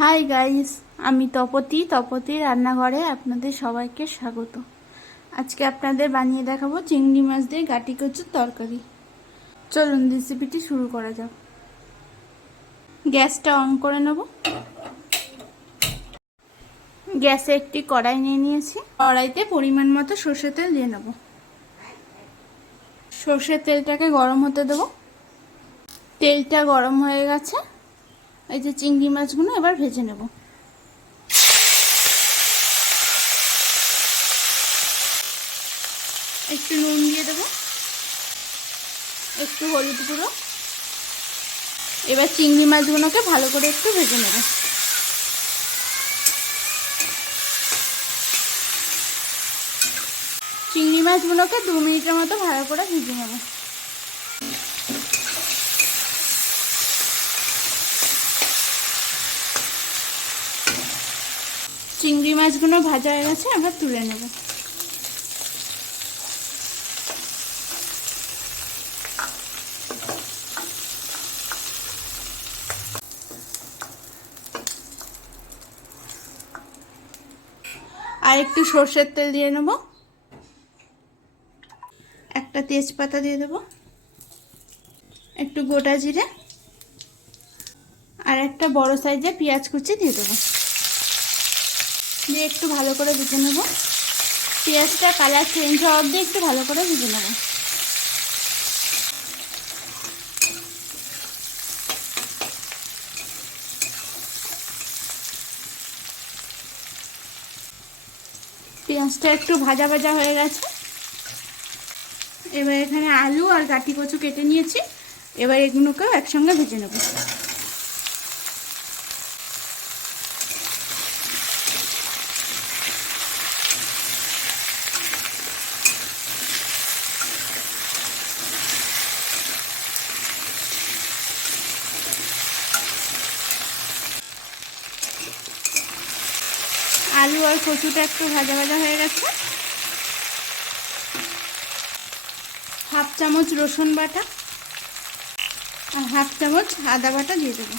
Hi guys, আমি তপতি রান্নাঘরে আপনাদের সবাইকে স্বাগত। আজকে আপনাদের বানিয়ে দেখাবো চিংড়ি মাছ দিয়ে গাটি কচুর তরকারি। চলুন রেসিপিটি শুরু করা যাক। গ্যাসটা অন করে নেব। গ্যাসে একটি কড়াই নিয়ে নিয়েছি। কড়াইতে পরিমাণ মতো সর্ষের তেল দিয়ে নেব। সর্ষের তেলটাকে গরম হতে দেব। তেলটা গরম হয়ে গেছে। এই যে চিংড়ি মাছগুলো এবার ভেজে নেব। একটু নুন দিয়ে দেবো, একটু হলুদ গুঁড়ো। এবার চিংড়ি মাছগুলোকে ভালো করে একটু ভেজে নেব। চিংড়ি মাছগুলোকে 2 মিনিটের মতো ভালো করে ভেজে নেব। চিংড়ি মাছগুলো ভাজা হয়ে গেছে, এবার তুলে নেব। আর একটু সর্ষের তেল দিয়ে নেব। একটা তেজপাতা দিয়ে দেব, একটু গোটা জিরে, আর একটা বড় সাইজের পেঁয়াজ কুচি দিয়ে দেবো। দিয়ে একটু ভালো করে ভেজে নেব। পেঁয়াজটা কালার চেঞ্জ হওয়া অবধি একটু ভালো করে ভেজে নেব। পেঁয়াজটা একটু ভাজা ভাজা হয়ে গেছে। এবার এখানে আলু আর গাটি কচু কেটে নিয়েছি। এবার এগুলোকেও একসঙ্গে ভেজে নেব। আলু আর কচুটা একটু ভাজা ভাজা হয়ে গেছে। হাফ চামচ রসুন বাটা আর হাফ চামচ আদা বাটা দিয়ে দেবো।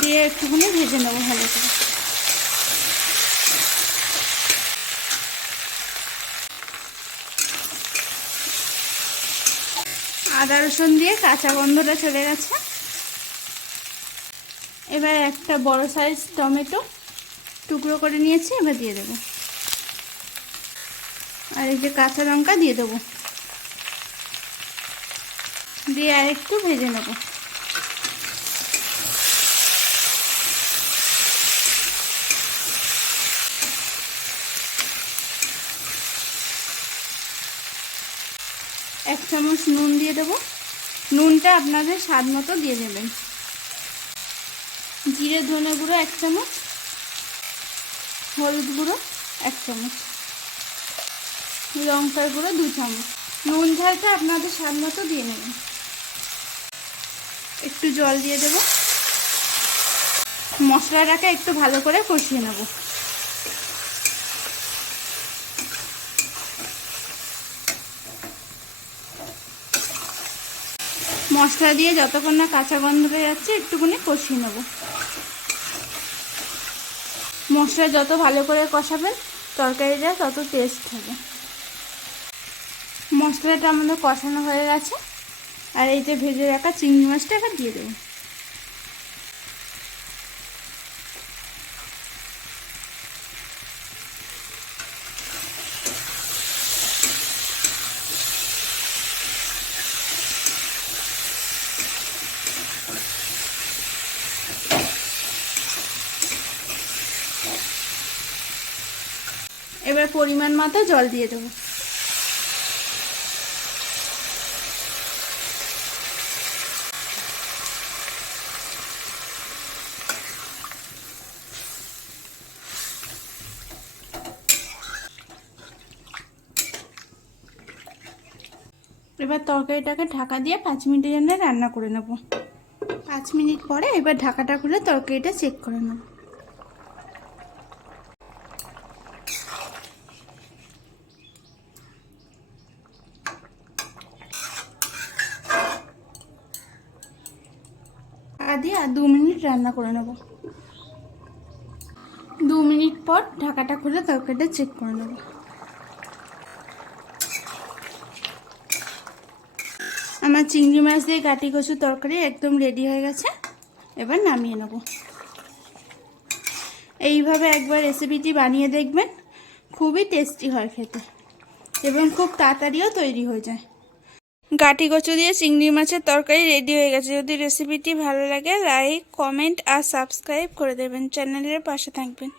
দিয়ে একটুখানি ভেজে নেবো ভালো করে। আদা রসুন দিয়ে কাঁচা গন্ধটা চলে গেছে। এবার একটা বড় সাইজ টমেটো টুকরো করে নিয়েছি, এবার দিয়ে দেবো। আর এই যে কাঁচা লঙ্কা দিয়ে দেবো। দিয়ে আর একটু ভেজে নেব। এক চামচ নুন দিয়ে দেবো। নুনটা আপনাদের স্বাদ মতো দিয়ে দেবেন। জিরে ধনে গুঁড়ো 1 চামচ, হলুদ গুঁড়ো 1 চামচ, লঙ্কার গুঁড়ো 2 চামচ। নুন ঝালটা আপনাদের স্বাদ মতো দিয়ে নেবেন। একটু জল দিয়ে দেব। মশলাটাকে একটু ভালো করে কষিয়ে নেব। মশলা দিয়ে যতক্ষণ না কাঁচা গন্ধ হয়ে যাচ্ছে একটুখানি কষিয়ে নেব। মশলা যত ভালো করে কষাবেন তরকারিটা তত টেস্ট হবে। মশলাটা আমাদের কষানো হয়ে গেছে। আর এই যে ভেজে রাখা চিংড়ি মাছটা এবার দিয়ে দেবো। এবার পরিমাণ মতো জল দিয়ে দেবো। এবার তরকারিটাকে ঢাকা দিয়ে 5 মিনিটের জন্য রান্না করে নেব। 5 মিনিট পরে এবার ঢাকাটা খুলে তরকারিটা চেক করে নেব। ঢাকা দিয়ে আর 2 মিনিট রান্না করে নেব। মিনিট পর ঢাকাটা খুলে তরকারিটা চেক করে নেব। আমার চিংড়ি মাছ দিয়ে গাটি কচু তরকারি একদম রেডি হয়ে গেছে, এবার নামিয়ে নেব। এইভাবে একবার রেসিপিটি বানিয়ে দেখবেন, খুবই টেস্টি হয় খেতে এবং খুব তাড়াতাড়িও তৈরি হয়ে যায়। গাটি কচু দিয়ে চিংড়ি মাছের তরকারি রেডি হয়ে গেছে। যদি রেসিপিটি ভালো লাগে লাইক, কমেন্ট আর সাবস্ক্রাইব করে দেবেন, চ্যানেলের পাশে থাকবেন।